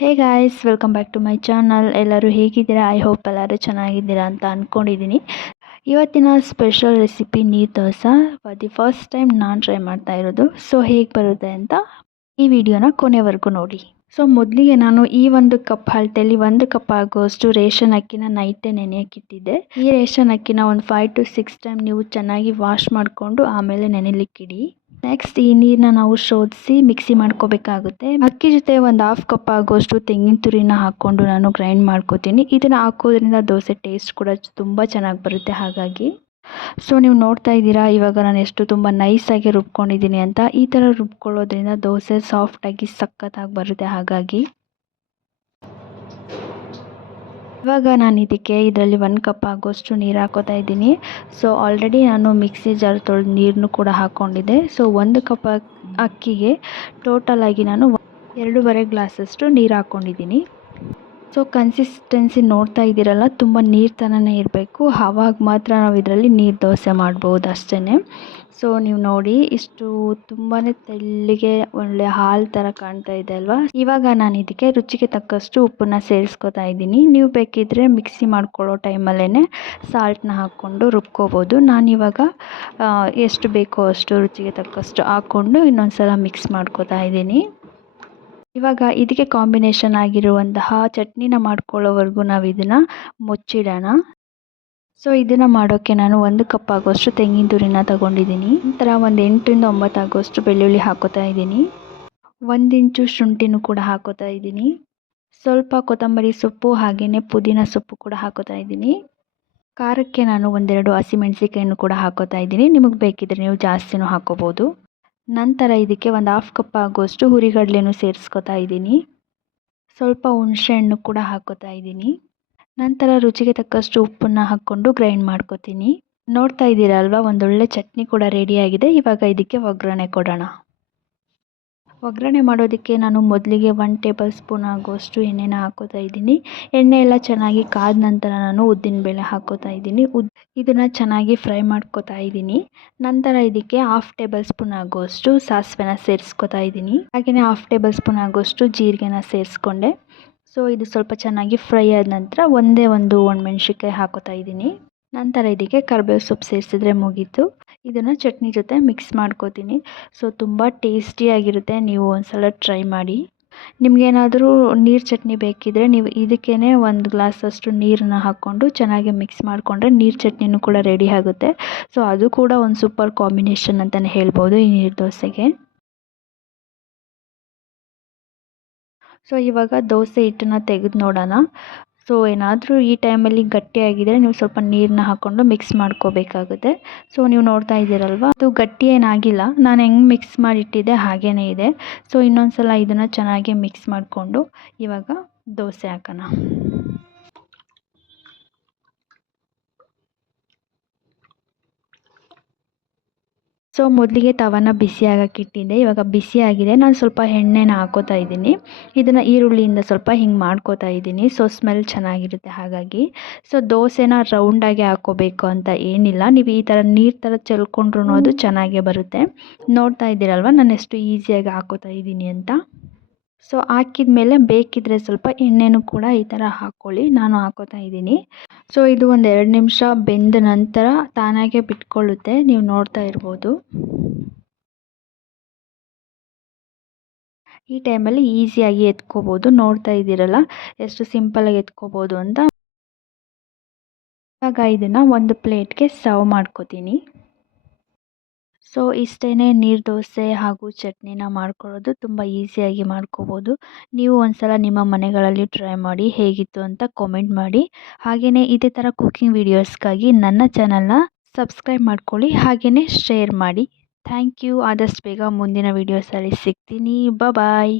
Hey guys, welcome back to my channel. ಎಲ್ಲರೂ ಹೇಗಿದ್ದೀರಾ? I hope ಎಲ್ಲರೂ ಚೆನ್ನಾಗಿದ್ದೀರಾ ಅಂತ ಅಂದ್ಕೊಂಡಿದ್ದೀನಿ. ಇವತ್ತಿನ ಸ್ಪೆಷಲ್ ರೆಸಿಪಿ ನೀರು ದೋಸೆ. ದಿ ಫಸ್ಟ್ ಟೈಮ್ ನಾನು ಟ್ರೈ ಮಾಡ್ತಾ ಇರೋದು. ಸೊ ಹೇಗೆ ಬರುತ್ತೆ ಅಂತ ಈ ವಿಡಿಯೋನ ಕೊನೆವರೆಗೂ ನೋಡಿ. ಸೊ ಮೊದಲಿಗೆ ನಾನು ಈ ಒಂದು ಕಪ್ ಅಳತೆಯಲ್ಲಿ 1 ಕಪ್ ಆಗುವಷ್ಟು ರೇಷನ್ ಅಕ್ಕಿನ ನೈಟೇ ನೆನೆಯಕ್ಕಿಟ್ಟಿದ್ದೆ. ಈ ರೇಷನ್ ಅಕ್ಕಿನ ಒಂದು 5 to 6 ಟೈಮ್ ನೀವು ಚೆನ್ನಾಗಿ ವಾಶ್ ಮಾಡಿಕೊಂಡು ಆಮೇಲೆ ನೆನೆಲಿಕ್ಕಿಡಿ. ನೆಕ್ಸ್ಟ್ ಈ ನೀರನ್ನ ನಾವು ಶೋಧಿಸಿ ಮಿಕ್ಸಿ ಮಾಡ್ಕೋಬೇಕಾಗುತ್ತೆ. ಅಕ್ಕಿ ಜೊತೆ ಒಂದು 1/2 ಕಪ್ ಆಗುವಷ್ಟು ತೆಂಗಿನ ತುರಿನ ಹಾಕ್ಕೊಂಡು ನಾನು ಗ್ರೈಂಡ್ ಮಾಡ್ಕೋತೀನಿ. ಇದನ್ನು ಹಾಕೋದ್ರಿಂದ ದೋಸೆ ಟೇಸ್ಟ್ ಕೂಡ ತುಂಬ ಚೆನ್ನಾಗಿ ಬರುತ್ತೆ. ಹಾಗಾಗಿ ಸೊ ನೀವು ನೋಡ್ತಾ ಇದ್ದೀರಾ ಇವಾಗ ನಾನು ಎಷ್ಟು ತುಂಬ ನೈಸಾಗಿ ರುಬ್ಕೊಂಡಿದ್ದೀನಿ ಅಂತ. ಈ ಥರ ರುಬ್ಕೊಳ್ಳೋದ್ರಿಂದ ದೋಸೆ ಸಾಫ್ಟಾಗಿ ಸಖತ್ತಾಗಿ ಬರುತ್ತೆ. ಹಾಗಾಗಿ ಇವಾಗ ನಾನು ಇದರಲ್ಲಿ 1 ಕಪ್ ಆಗೋಷ್ಟು ನೀರು ಹಾಕೋತಾ ಇದ್ದೀನಿ. ಸೊ ಆಲ್ರೆಡಿ ನಾನು ಮಿಕ್ಸಿ ಜಾರ್ ತೊಳೆದು ನೀರನ್ನು ಕೂಡ ಹಾಕ್ಕೊಂಡಿದ್ದೆ. ಸೊ 1 ಕಪ್ ಅಕ್ಕಿಗೆ ಟೋಟಲಾಗಿ ನಾನು 2.5 ಗ್ಲಾಸಷ್ಟು ನೀರು ಹಾಕ್ಕೊಂಡಿದ್ದೀನಿ. ಸೊ ಕನ್ಸಿಸ್ಟೆನ್ಸಿ ನೋಡ್ತಾ ಇದ್ದೀರಲ್ಲ, ತುಂಬ ನೀರು ಥರನೇ ಇರಬೇಕು. ಆವಾಗ ಮಾತ್ರ ನಾವು ಇದರಲ್ಲಿ ನೀರು ದೋಸೆ ಮಾಡ್ಬೋದು ಅಷ್ಟೇ. ಸೊ ನೀವು ನೋಡಿ ಇಷ್ಟು ತುಂಬಾ ತೆಳ್ಳಗೆ ಒಳ್ಳೆ ಹಾಲು ಥರ ಕಾಣ್ತಾ ಇದೆ ಅಲ್ವಾ. ಇವಾಗ ನಾನು ಇದಕ್ಕೆ ರುಚಿಗೆ ತಕ್ಕಷ್ಟು ಉಪ್ಪನ್ನ ಸೇರಿಸ್ಕೊತಾ ಇದ್ದೀನಿ. ನೀವು ಬೇಕಿದ್ದರೆ ಮಿಕ್ಸಿ ಮಾಡ್ಕೊಳ್ಳೋ ಟೈಮಲ್ಲೇ ಸಾಲ್ಟನ್ನ ಹಾಕ್ಕೊಂಡು ರುಬ್ಕೋಬೋದು. ನಾನಿವಾಗ ಎಷ್ಟು ಬೇಕೋ ಅಷ್ಟು ರುಚಿಗೆ ತಕ್ಕಷ್ಟು ಹಾಕ್ಕೊಂಡು ಇನ್ನೊಂದು ಸಲ ಮಿಕ್ಸ್ ಮಾಡ್ಕೊತಾ ಇದ್ದೀನಿ. ಇವಾಗ ಇದಕ್ಕೆ ಕಾಂಬಿನೇಷನ್ ಆಗಿರುವಂತಹ ಚಟ್ನಿನ ಮಾಡ್ಕೊಳ್ಳೋವರೆಗೂ ನಾವು ಇದನ್ನು ಮುಚ್ಚಿಡೋಣ. ಸೊ ಇದನ್ನು ಮಾಡೋಕ್ಕೆ ನಾನು 1 ಕಪ್ ಆಗೋಷ್ಟು ತೆಂಗಿನ ತುರಿನ ತಗೊಂಡಿದ್ದೀನಿ. ನಂತರ ಒಂದು 8ರಿಂದ 9 ಆಗೋಷ್ಟು ಬೆಳ್ಳುಳ್ಳಿ ಹಾಕೋತಾ ಇದ್ದೀನಿ. 1 ಇಂಚು ಶುಂಠಿನೂ ಕೂಡ ಹಾಕೋತಾ ಇದ್ದೀನಿ. ಸ್ವಲ್ಪ ಕೊತ್ತಂಬರಿ ಸೊಪ್ಪು ಹಾಗೆಯೇ ಪುದೀನ ಸೊಪ್ಪು ಕೂಡ ಹಾಕೋತಾ ಇದ್ದೀನಿ. ಖಾರಕ್ಕೆ ನಾನು 1-2 ಹಸಿಮೆಣಸಿಕಾಯನ್ನು ಕೂಡ ಹಾಕೋತಾ ಇದ್ದೀನಿ. ನಿಮಗೆ ಬೇಕಿದ್ರೆ ನೀವು ಜಾಸ್ತಿನೂ ಹಾಕೋಬೋದು. ನಂತರ ಇದಕ್ಕೆ 1/2 ಕಪ್ ಆಗುವಷ್ಟು ಹುರಿಗಡಲೆನೂ ಸೇರಿಸ್ಕೊತಾ ಇದ್ದೀನಿ. ಸ್ವಲ್ಪ ಹುಣಸೆಹಣ್ಣು ಕೂಡ ಹಾಕೋತಾ ಇದ್ದೀನಿ. ನಂತರ ರುಚಿಗೆ ತಕ್ಕಷ್ಟು ಉಪ್ಪನ್ನು ಹಾಕ್ಕೊಂಡು ಗ್ರೈಂಡ್ ಮಾಡ್ಕೊತೀನಿ. ನೋಡ್ತಾ ಇದ್ದೀರಲ್ವ, ಒಂದೊಳ್ಳೆ ಚಟ್ನಿ ಕೂಡ ರೆಡಿಯಾಗಿದೆ. ಇವಾಗ ಇದಕ್ಕೆ ಒಗ್ಗರಣೆ ಕೊಡೋಣ. ಒಗ್ಗರಣೆ ಮಾಡೋದಕ್ಕೆ ನಾನು ಮೊದಲಿಗೆ 1 ಟೇಬಲ್ ಸ್ಪೂನ್ ಆಗುವಷ್ಟು ಎಣ್ಣೆನ ಹಾಕೋತಾ ಇದ್ದೀನಿ. ಎಣ್ಣೆ ಎಲ್ಲ ಚೆನ್ನಾಗಿ ಕಾದ ನಂತರ ನಾನು ಉದ್ದಿನಬೇಳೆ ಹಾಕೋತಾ ಇದ್ದೀನಿ. ಇದನ್ನು ಚೆನ್ನಾಗಿ ಫ್ರೈ ಮಾಡ್ಕೋತಾ ಇದ್ದೀನಿ. ನಂತರ ಇದಕ್ಕೆ 1/2 ಟೇಬಲ್ ಸ್ಪೂನ್ ಆಗುವಷ್ಟು ಸಾಸಿವೆನ ಸೇರಿಸ್ಕೊತಾ ಇದ್ದೀನಿ. ಹಾಗೆಯೇ 1/2 ಟೇಬಲ್ ಸ್ಪೂನ್ ಆಗುವಷ್ಟು ಜೀರಿಗೆನ ಸೇರಿಸ್ಕೊಂಡೆ. ಸೊ ಇದು ಸ್ವಲ್ಪ ಚೆನ್ನಾಗಿ ಫ್ರೈ ಆದ ನಂತರ ಒಂದೇ ಒಂದು ಒಣಮೆಣ್ಸಿನ್ಕಾಯಿ ಹಾಕೋತಾ ಇದ್ದೀನಿ. ನಂತರ ಇದಕ್ಕೆ ಕರಿಬೇವು ಸೊಪ್ಪು ಸೇರಿಸಿದ್ರೆ ಮುಗೀತು. ಇದನ್ನು ಚಟ್ನಿ ಜೊತೆ ಮಿಕ್ಸ್ ಮಾಡ್ಕೋತೀನಿ. ಸೊ ತುಂಬ ಟೇಸ್ಟಿಯಾಗಿರುತ್ತೆ. ನೀವು ಒಂದ್ಸಲ ಟ್ರೈ ಮಾಡಿ. ನಿಮಗೇನಾದರೂ ನೀರು ಚಟ್ನಿ ಬೇಕಿದ್ದರೆ ನೀವು ಇದಕ್ಕೇ 1 ಗ್ಲಾಸಷ್ಟು ನೀರನ್ನ ಹಾಕ್ಕೊಂಡು ಚೆನ್ನಾಗಿ ಮಿಕ್ಸ್ ಮಾಡಿಕೊಂಡ್ರೆ ನೀರು ಚಟ್ನಿನೂ ಕೂಡ ರೆಡಿ ಆಗುತ್ತೆ. ಸೊ ಅದು ಕೂಡ ಒಂದು ಸೂಪರ್ ಕಾಂಬಿನೇಷನ್ ಅಂತಲೇ ಹೇಳ್ಬೋದು ಈ ನೀರು ದೋಸೆಗೆ. ಸೊ ಇವಾಗ ದೋಸೆ ಹಿಟ್ಟನ್ನು ತೆಗೆದು ನೋಡೋಣ. ಸೊ ಏನಾದರೂ ಈ ಟೈಮಲ್ಲಿ ಗಟ್ಟಿಯಾಗಿದ್ದರೆ ನೀವು ಸ್ವಲ್ಪ ನೀರನ್ನ ಹಾಕ್ಕೊಂಡು ಮಿಕ್ಸ್ ಮಾಡ್ಕೋಬೇಕಾಗುತ್ತೆ. ಸೊ ನೀವು ನೋಡ್ತಾ ಇದ್ದೀರಲ್ವ, ಅದು ಗಟ್ಟಿ ಏನಾಗಿಲ್ಲ. ನಾನು ಹೆಂಗೆ ಮಿಕ್ಸ್ ಮಾಡಿಟ್ಟಿದ್ದೆ ಹಾಗೇ ಇದೆ. ಸೊ ಇನ್ನೊಂದು ಸಲ ಇದನ್ನು ಚೆನ್ನಾಗಿ ಮಿಕ್ಸ್ ಮಾಡಿಕೊಂಡು ಇವಾಗ ದೋಸೆ ಹಾಕೋಣ. ಸೊ ಮೊದಲಿಗೆ ತವಾನ ಬಿಸಿ ಆಗಕ್ಕೆ ಇಟ್ಟಿದ್ದೆ. ಇವಾಗ ಬಿಸಿ ಆಗಿದೆ. ನಾನು ಸ್ವಲ್ಪ ಎಣ್ಣೆನ ಹಾಕೋತಾ ಇದ್ದೀನಿ. ಇದನ್ನು ಈರುಳ್ಳಿಯಿಂದ ಸ್ವಲ್ಪ ಹಿಂಗೆ ಮಾಡ್ಕೋತಾ ಇದ್ದೀನಿ. ಸೊ ಸ್ಮೆಲ್ ಚೆನ್ನಾಗಿರುತ್ತೆ ಹಾಗಾಗಿ. ಸೊ ದೋಸೆನ ರೌಂಡಾಗಿ ಹಾಕ್ಕೋಬೇಕು ಅಂತ ಏನಿಲ್ಲ. ನೀವು ಈ ಥರ ನೀರು ಥರ ಚೆಲ್ಕೊಂಡ್ರೂ ಅದು ಚೆನ್ನಾಗೇ ಬರುತ್ತೆ. ನೋಡ್ತಾ ಇದ್ದೀರಲ್ವ ನಾನು ಎಷ್ಟು ಈಸಿಯಾಗಿ ಹಾಕೋತಾ ಇದ್ದೀನಿ ಅಂತ. ಸೊ ಹಾಕಿದ ಮೇಲೆ ಬೇಕಿದ್ದರೆ ಸ್ವಲ್ಪ ಎಣ್ಣೆನೂ ಕೂಡ ಈ ಥರ ಹಾಕ್ಕೊಳ್ಳಿ. ನಾನು ಹಾಕೋತಾ ಇದ್ದೀನಿ. ಸೊ ಇದು ಒಂದು 2 ನಿಮಿಷ ಬೆಂದ ನಂತರ ತಾನಾಗೆ ಬಿಟ್ಕೊಳ್ಳುತ್ತೆ. ನೀವು ನೋಡ್ತಾ ಇರ್ಬೋದು. ಈ ಟೈಮಲ್ಲಿ ಈಸಿಯಾಗಿ ಎತ್ಕೋಬೋದು. ನೋಡ್ತಾ ಇದ್ದೀರಲ್ಲ ಎಷ್ಟು ಸಿಂಪಲಾಗಿ ಎತ್ಕೋಬೋದು ಅಂತ. ಇವಾಗ ಇದನ್ನು ಒಂದು ಪ್ಲೇಟ್ಗೆ ಸರ್ವ್ ಮಾಡ್ಕೋತೀನಿ. ಸೊ ಇಷ್ಟೇ ನೀರು ದೋಸೆ ಹಾಗೂ ಚಟ್ನಿನ ಮಾಡ್ಕೊಳ್ಳೋದು. ತುಂಬ ಈಸಿಯಾಗಿ ಮಾಡ್ಕೋಬೋದು. ನೀವು ಒಂದ್ಸಲ ನಿಮ್ಮ ಮನೆಗಳಲ್ಲಿ ಟ್ರೈ ಮಾಡಿ ಹೇಗಿತ್ತು ಅಂತ ಕಾಮೆಂಟ್ ಮಾಡಿ. ಹಾಗೆಯೇ ಇದೇ ಥರ ಕುಕ್ಕಿಂಗ್ ವೀಡಿಯೋಸ್ಗಾಗಿ ನನ್ನ ಚಾನಲ್ನ ಸಬ್ಸ್ಕ್ರೈಬ್ ಮಾಡ್ಕೊಳ್ಳಿ. ಹಾಗೆಯೇ ಶೇರ್ ಮಾಡಿ. Thank you. ಆದಷ್ಟು ಬೇಗ ಮುಂದಿನ ವೀಡಿಯೋಸಲ್ಲಿ ಸಿಗ್ತೀನಿ. ಬಾಯ್.